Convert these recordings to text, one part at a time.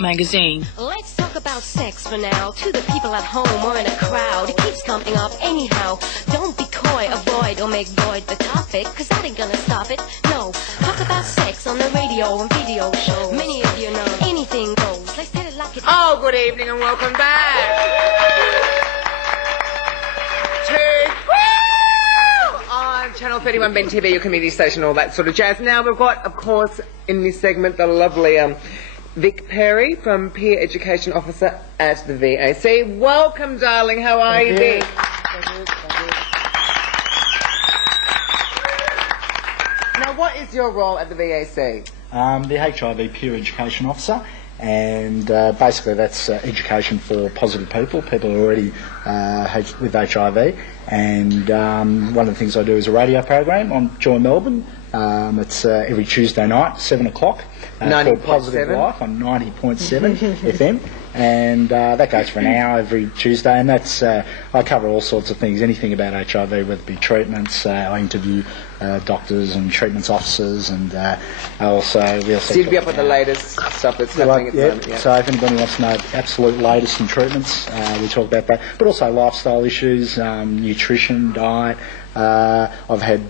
magazine. Let's talk about sex for now. To the people at home or in a crowd, it keeps coming up anyhow. Don't be coy, avoid or make void the topic, cause that ain't gonna stop it. No, talk about sex on the radio and video shows. Many of you know anything goes. Let's tell it like it is. Oh, good evening and welcome back to on Channel 31 Ben TV, your community station, all that sort of jazz. Now we've got, of course, in this segment, the lovely Vic Perry from Peer Education Officer at the VAC. Welcome, darling. How are you, Vic? Now, what is your role at the VAC? The HIV Peer Education Officer, and basically that's education for positive people who are already with HIV. And one of the things I do is a radio program on Joy Melbourne. It's every Tuesday night, 7 o'clock. Called Positive Life on 90.7 FM. And that goes for an hour every Tuesday, and that's I cover all sorts of things, anything about HIV, whether it be treatments. I interview doctors and treatments officers, and we also keep up with the latest stuff that's happening at the moment. Yeah. So if anybody wants to know the absolute latest in treatments, we talk about that, but also lifestyle issues, nutrition, diet. I've had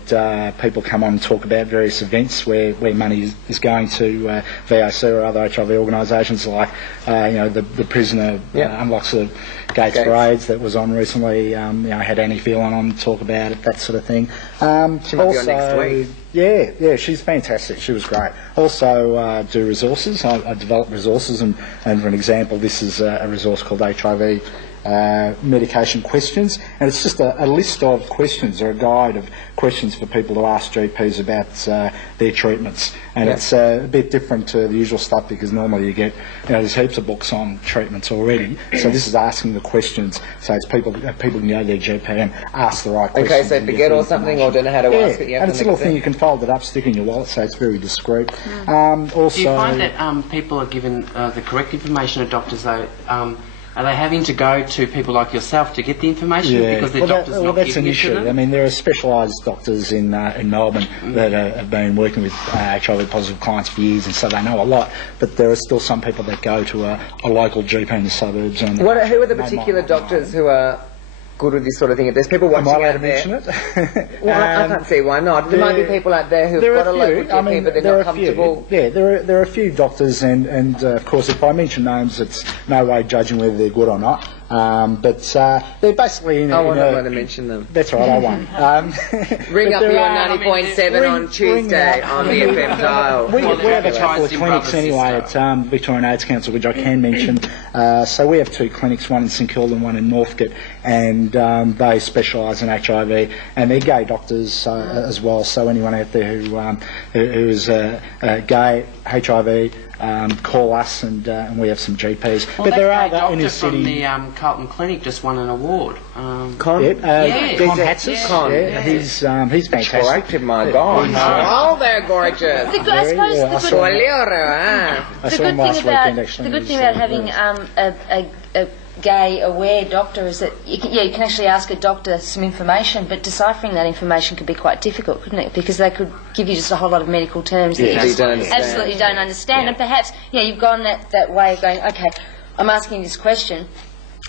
people come on and talk about various events where money is going to VAC or other HIV organisations, like the prisoner unlocks the gates for AIDS that was on recently. I had Annie Phelan on to talk about it, that sort of thing. She might be on next week. Yeah, she's fantastic. She was great. Also do resources. I develop resources, and for an example, this is a resource called HIV medication questions, and it's just a list of questions or a guide of questions for people to ask GPs about their treatments. And it's a bit different to the usual stuff, because normally you get, there's heaps of books on treatments already. So this is asking the questions, so it's people can go to their GP and ask the right questions. Okay, so forget or something, or don't know how to ask it. And it's a little thing you can fold it up, stick in your wallet, so it's very discreet. Also, do you find that people are given the correct information to doctors, though? Are they having to go to people like yourself to get the information because their doctor's not that's giving an it issue. to them? I mean, there are specialised doctors in Melbourne that have been working with HIV positive clients for years, and so they know a lot. But there are still some people that go to a local GP in the suburbs. And who are the particular doctors who are good with this sort of thing? If there's people watching out there, mention it? Well, I can't see why not. There might be people out there who've got a local GP, but they're not comfortable. There are a few doctors, and of course, if I mention names, it's no way judging whether they're good or not. But they're basically in I won't know to mention them. That's right, I won't. Ring up your 90.7 on Tuesday on the FM dial. We have a couple of clinics anyway at Victorian Aids Council, which I can mention. So we have two clinics, one in St Kilda and one in Northcote, and they specialise in HIV, and they're gay doctors as well. So anyone out there who is gay, HIV, call us, and we have some GPs. Well, but there are that in the doctor city. From the Carlton Clinic just won an award. Con Hatzis. He's fantastic. Corrected, my God. Oh, they're gorgeous. I suppose the good thing about having a gay aware doctor is that you can actually ask a doctor some information, but deciphering that information could be quite difficult, couldn't it? Because they could give you just a whole lot of medical terms that you absolutely don't understand. And perhaps you've gone that way of going, okay, I'm asking you this question,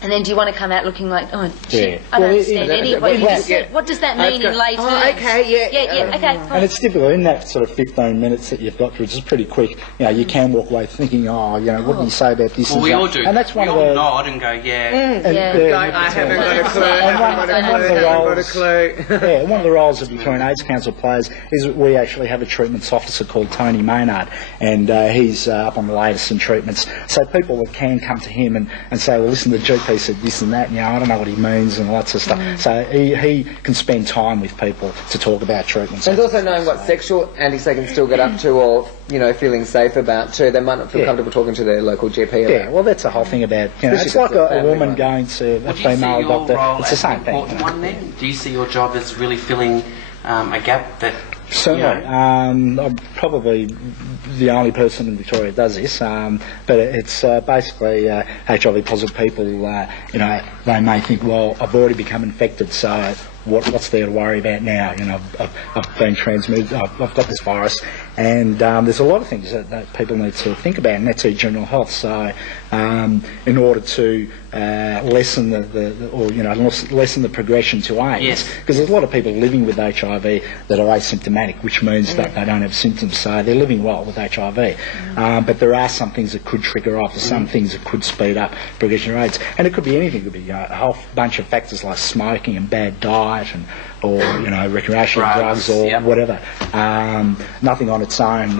and then do you want to come out looking like, oh shit, I don't understand any of what you just said. What does that mean in lay terms? Oh, okay, okay, fine. And it's typical in that sort of 15 minutes that you've got, which is pretty quick. You can walk away thinking, what do you say about this? Well, we all do. And that's one we of all the nod and go, I haven't got a clue. One of the roles that Victorian Aids Council plays is that we actually have a treatments officer called Tony Maynard, and he's up on the latest in treatments. So people that can come to him and say, well, listen, the GP said this and that, I don't know what he means and lots of stuff. So he can spend time with people to talk about treatments. And also knowing what sexual antics they can still get up to, or feeling safe about too. They might not feel comfortable talking to their local GP about. Yeah, well, that's the whole thing about, it's like a woman going to a female doctor. It's the same thing. One then? Do you see your job as really filling a gap that... Certainly. I'm probably the only person in Victoria that does this, but it's basically HIV positive people, they may think, well, I've already become infected, so what's there to worry about now? You know, I've been transmitted, I've got this virus, and there's a lot of things that people need to think about, and that's their general health. So, in order to lessen lessen the progression to AIDS, because there's a lot of people living with HIV that are asymptomatic, which means that they don't have symptoms, so they're living well with HIV. But there are some things that could trigger off, some things that could speed up progression of AIDS, and it could be anything. It could be a whole bunch of factors like smoking and bad diet, or recreational drugs or whatever. Nothing on its own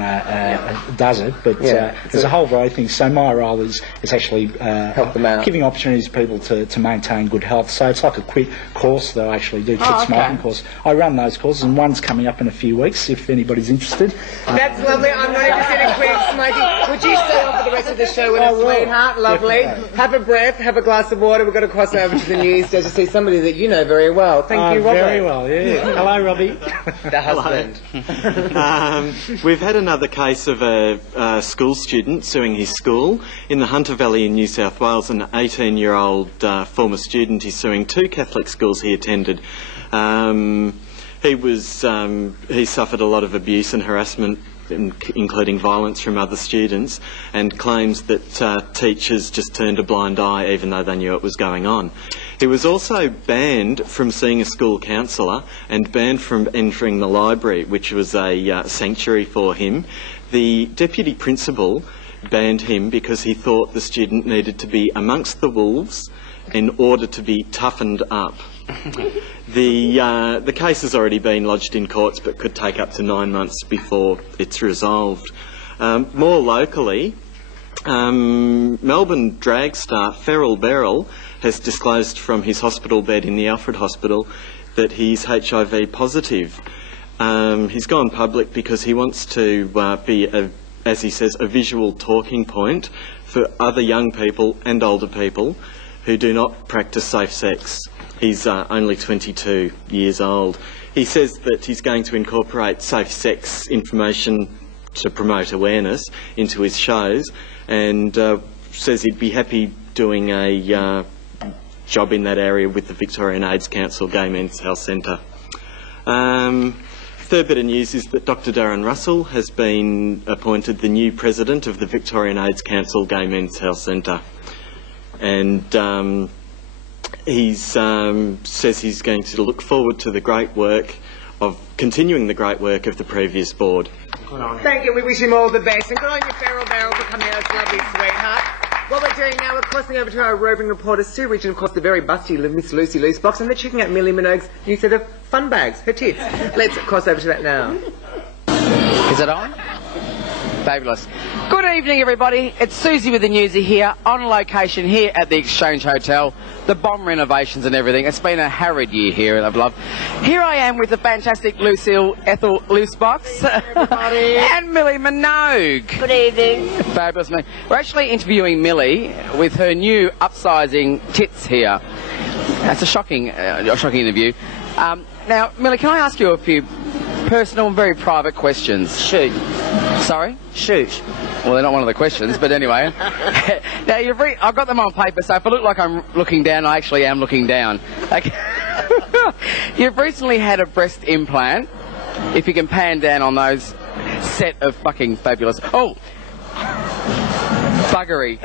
does it, but there's a whole variety of things. So my role is actually help them out, giving opportunities for people to maintain good health. So it's like a quick course that I actually do, quit smoking course. I run those courses, and one's coming up in a few weeks if anybody's interested. That's lovely. I'm not interested in quitting smoking. Would you stay on for the rest of the show with us, sweetheart? Lovely. Definitely. Have a breath, have a glass of water. We've got to cross over to the news to see somebody that you know very well. Thank you, Robert. Very well, yeah. Hello, Robbie. The husband. We've had another case of a school student suing his school in the Hunter Valley in New South Wales. An 18-year-old former student is suing 2 Catholic schools he attended. He suffered a lot of abuse and harassment, including violence from other students, and claims that teachers just turned a blind eye even though they knew it was going on. He was also banned from seeing a school counsellor and banned from entering the library, which was a sanctuary for him. The deputy principal banned him because he thought the student needed to be amongst the wolves in order to be toughened up. The case has already been lodged in courts but could take up to 9 months before it's resolved. More locally, Melbourne drag star Ferrell Beryl has disclosed from his hospital bed in the Alfred Hospital that he's HIV positive. He's gone public because he wants to be, as he says, a visual talking point for other young people and older people who do not practice safe sex. He's only 22 years old. He says that he's going to incorporate safe sex information to promote awareness into his shows, and says he'd be happy doing a job in that area with the Victorian Aids Council Gay Men's Health Centre. Third bit of news is that Dr Darren Russell has been appointed the new president of the Victorian Aids Council Gay Men's Health Centre, and he says he's going to look forward to the great work of continuing the great work of the previous board. Thank you. We wish him all the best, and good on you, Ferrell Beryl, for coming out. It's lovely, sweetheart. What we're doing now, we're crossing over to our roving reporter Sue Ridge, and of course the very busty Miss Lucy Loosebox, and they're checking out Milly Minogue's new set of fun bags, her tits. Let's cross over to that now. Is it on? Fabulous. Good evening, everybody. It's Suzy with the Newzy here, on location here at the Exchange Hotel. The bomb renovations and everything. It's been a harried year here, and I've loved. Here I am with the fantastic Lucille Ethel Loosebox and Milly Minogue. Good evening. Fabulous, man. We're actually interviewing Milly with her new upsizing tits here. That's a shocking interview. Now, Milly, can I ask you a few personal and very private questions? Shoot. Sorry? Shoot. Well, they're not one of the questions, but anyway. Now, I've got them on paper, so if I look like I'm looking down, I actually am looking down. Okay. You've recently had a breast implant. If you can pan down on those set of fucking fabulous... Oh! Buggery.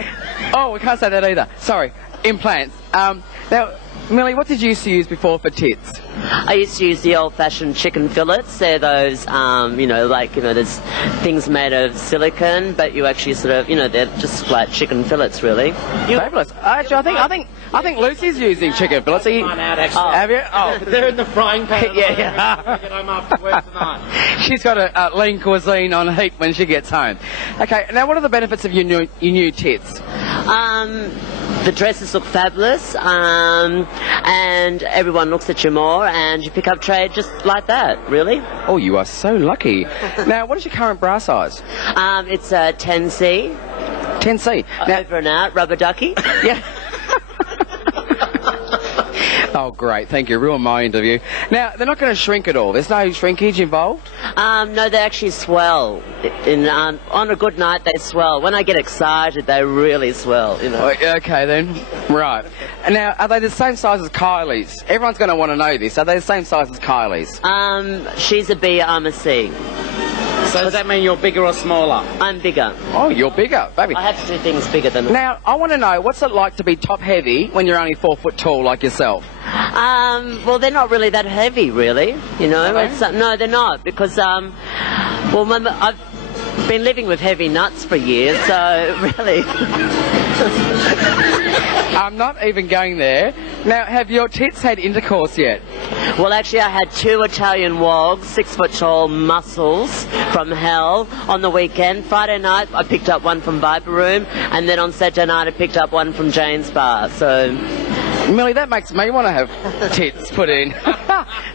Oh, we can't say that either. Sorry. Implants. Now, Milly, what did you used to use before for tits? I used to use the old-fashioned chicken fillets. They're those, there's things made of silicone, but you actually sort of, they're just like chicken fillets, really. Fabulous. Actually, I think Lucy's using chicken fillets. Have you? Oh, They're in the frying pan. Yeah. Get home after work tonight. She's got a lean cuisine on heat when she gets home. Okay, now what are the benefits of your new tits? The dresses look fabulous, and everyone looks at you more, and you pick up trade just like that, really. Oh, you are so lucky. Now, what is your current bra size? It's a 10C. 10C. Now, over and out, rubber ducky. Yeah. Oh, great. Thank you. Ruined my interview. Now, they're not going to shrink at all. There's no shrinkage involved? No, they actually swell. On a good night, they swell. When I get excited, they really swell, you know. Okay, then. Right. And now, are they the same size as Kylie's? Everyone's going to want to know this. Are they the same size as Kylie's? She's a B, I'm a C. So does that mean you're bigger or smaller? I'm bigger. Oh, you're bigger, baby. I have to do things bigger than that. Now, I want to know, what's it like to be top heavy when you're only 4 foot tall like yourself? Well, they're not really that heavy, really. You know, no, they're not, because I've been living with heavy nuts for years, so really. I'm not even going there. Now, have your tits had intercourse yet? Well, actually, I had 2 Italian wogs, 6 foot tall muscles from hell on the weekend. Friday night, I picked up one from Viper Room, and then on Saturday night, I picked up one from Jane's Bar. So, Milly, that makes me want to have tits put in.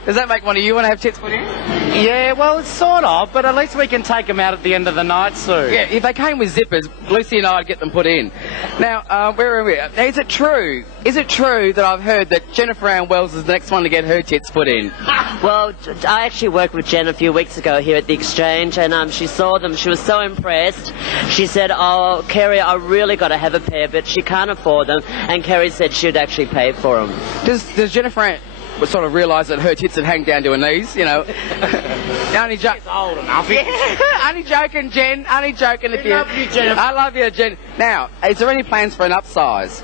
Does that make one of you want to have tits put in? Yeah, well, it's sort of, but at least we can take them out at the end of the night, Sue. Yeah, if they came with zippers, Lucy and I would get them put in. Now, where are we? Now, is it true that I've heard that Jennifer Ann Wells is the next one to get her tits put in? Well, I actually worked with Jen a few weeks ago here at the Exchange, and she saw them. She was so impressed. She said, "Oh, Kerry, I really got to have a pair, but she can't afford them." And Kerry said she'd actually pay for them. Does Jennifer Ann sort of realise that her tits would hang down to her knees, you know? Only She's old enough. Only joking, Jen. Only joking. We love you, Jennifer. I love you, Jen. Now, is there any plans for an upsize?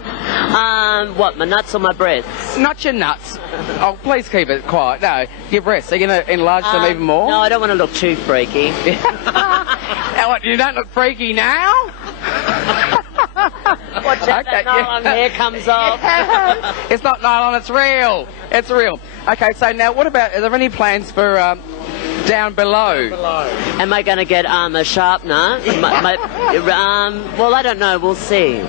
What, my nuts or my breasts? Not your nuts. Oh, please keep it quiet. No, your breasts. Are you going to enlarge them even more? No, I don't want to look too freaky. Now, what, you don't look freaky now? Watch out, that nylon hair comes off. It's not nylon, it's real. It's real. Okay, so now what about, are there any plans for down below? Am I going to get a sharpener? Well, I don't know. We'll see.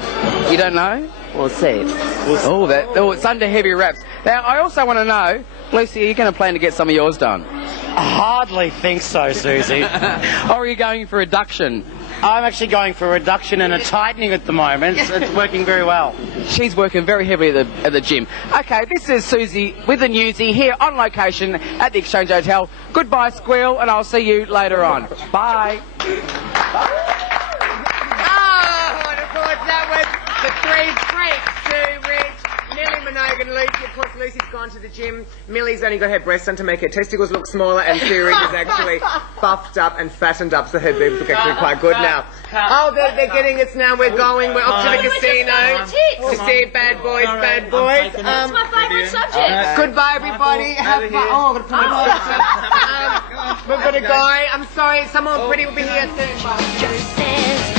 You don't know? We'll see. It's under heavy wraps. Now, I also want to know, Lucy, are you going to plan to get some of yours done? I hardly think so, Suzy. Or are you going for reduction? I'm actually going for a reduction and a tightening at the moment. It's working very well. She's working very heavily at the gym. Okay, this is Suzy with the Newzy here on location at the Exchange Hotel. Goodbye, Squeal, and I'll see you later on. Bye. Oh, and of course that was the 3 freaks, Sue, Rich, Milly Minogue and Lucy. Of course, Lucy's gone to the gym. Milly's only got her breasts done to make her testicles look smaller, and Sue Rich is actually buffed up and fattened up, so her boobs look actually quite good now. Oh, they're getting us now. We're off to the casino to see bad boys. It's my favourite subject. Goodbye, everybody. Have fun. Oh, I've got to put my we've got to go. I'm sorry. Someone pretty will be here soon. Bye.